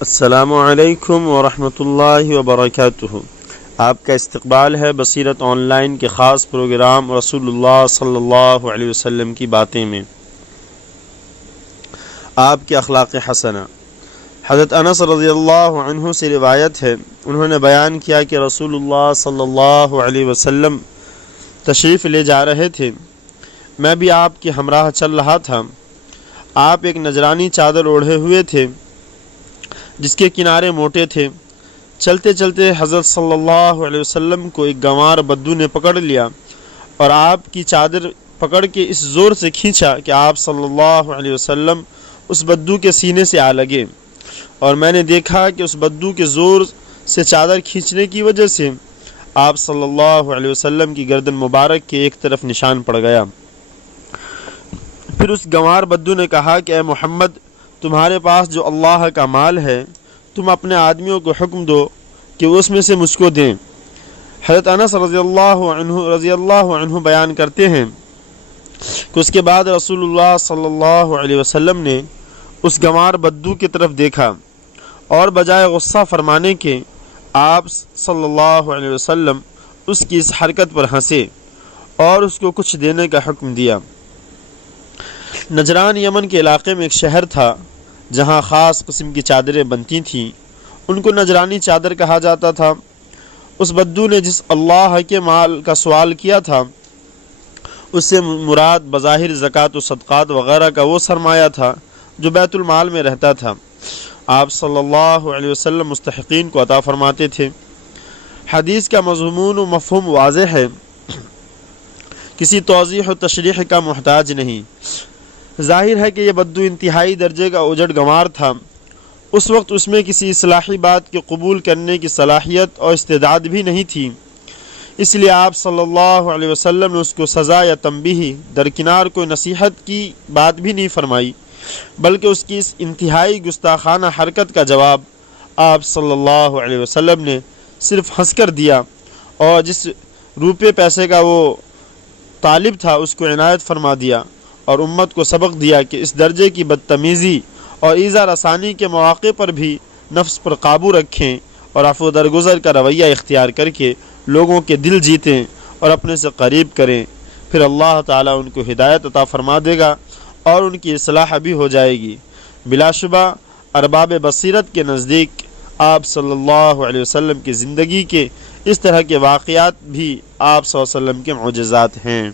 السلام علیکم ورحمۃ اللہ وبرکاتہ۔ آپ کا استقبال ہے بصیرت آن لائن کے خاص پروگرام رسول اللہ صلی اللہ علیہ وسلم کی باتیں میں۔ آپ کے اخلاق حسنہ۔ حضرت انس رضی اللہ عنہ سے روایت ہے، انہوں نے بیان کیا کہ رسول اللہ صلی اللہ علیہ وسلم تشریف لے جا رہے تھے، میں بھی آپ کے ہمراہ چل رہا تھا۔ آپ ایک نجرانی چادر اوڑھے ہوئے تھے جس کے کنارے موٹے تھے۔ چلتے چلتے حضرت صلی اللہ علیہ وسلم کو ایک گنوار بدو نے پکڑ لیا اور آپ کی چادر پکڑ کے اس زور سے کھینچا کہ آپ صلی اللہ علیہ وسلم اس بدو کے سینے سے آ لگے، اور میں نے دیکھا کہ اس بدو کے زور سے چادر کھینچنے کی وجہ سے آپ صلی اللہ علیہ وسلم کی گردن مبارک کے ایک طرف نشان پڑ گیا۔ پھر اس گنوار بدو نے کہا کہ اے محمد، تمہارے پاس جو اللہ کا مال ہے، تم اپنے آدمیوں کو حکم دو کہ اس میں سے مجھ کو دیں۔ حضرت انس رضی اللہ عنہ بیان کرتے ہیں کہ اس کے بعد رسول اللہ صلی اللہ علیہ وسلم نے اس گنوار بدو کی طرف دیکھا اور بجائے غصہ فرمانے کے آپ صلی اللہ علیہ وسلم اس کی اس حرکت پر ہنسے اور اس کو کچھ دینے کا حکم دیا۔ نجران یمن کے علاقے میں ایک شہر تھا جہاں خاص قسم کی چادریں بنتی تھیں، ان کو نجرانی چادر کہا جاتا تھا۔ اس بدو نے جس اللہ کے مال کا سوال کیا تھا، اس سے مراد بظاہر زکوٰۃ و صدقات وغیرہ کا وہ سرمایہ تھا جو بیت المال میں رہتا تھا۔ آپ صلی اللہ علیہ وسلم مستحقین کو عطا فرماتے تھے۔ حدیث کا مضمون و مفہوم واضح ہے، کسی توضیح و تشریح کا محتاج نہیں۔ ظاہر ہے کہ یہ بدو انتہائی درجے کا اوجھڑ گنوار تھا۔ اس وقت اس میں کسی اصلاحی بات کے قبول کرنے کی صلاحیت اور استعداد بھی نہیں تھی، اس لیے آپ صلی اللہ علیہ وسلم نے اس کو سزا یا تنبیہ درکنار کوئی نصیحت کی بات بھی نہیں فرمائی، بلکہ اس کی اس انتہائی گستاخانہ حرکت کا جواب آپ صلی اللہ علیہ وسلم نے صرف ہنس کر دیا، اور جس روپے پیسے کا وہ طالب تھا اس کو عنایت فرما دیا، اور امت کو سبق دیا کہ اس درجے کی بدتمیزی اور ایذا رسانی کے مواقع پر بھی نفس پر قابو رکھیں اور عفو درگزر کا رویہ اختیار کر کے لوگوں کے دل جیتیں اور اپنے سے قریب کریں، پھر اللہ تعالیٰ ان کو ہدایت عطا فرما دے گا اور ان کی اصلاح بھی ہو جائے گی۔ بلا شبہ ارباب بصیرت کے نزدیک آپ صلی اللہ علیہ وسلم کی زندگی کے اس طرح کے واقعات بھی آپ صلی اللہ علیہ وسلم کے معجزات ہیں۔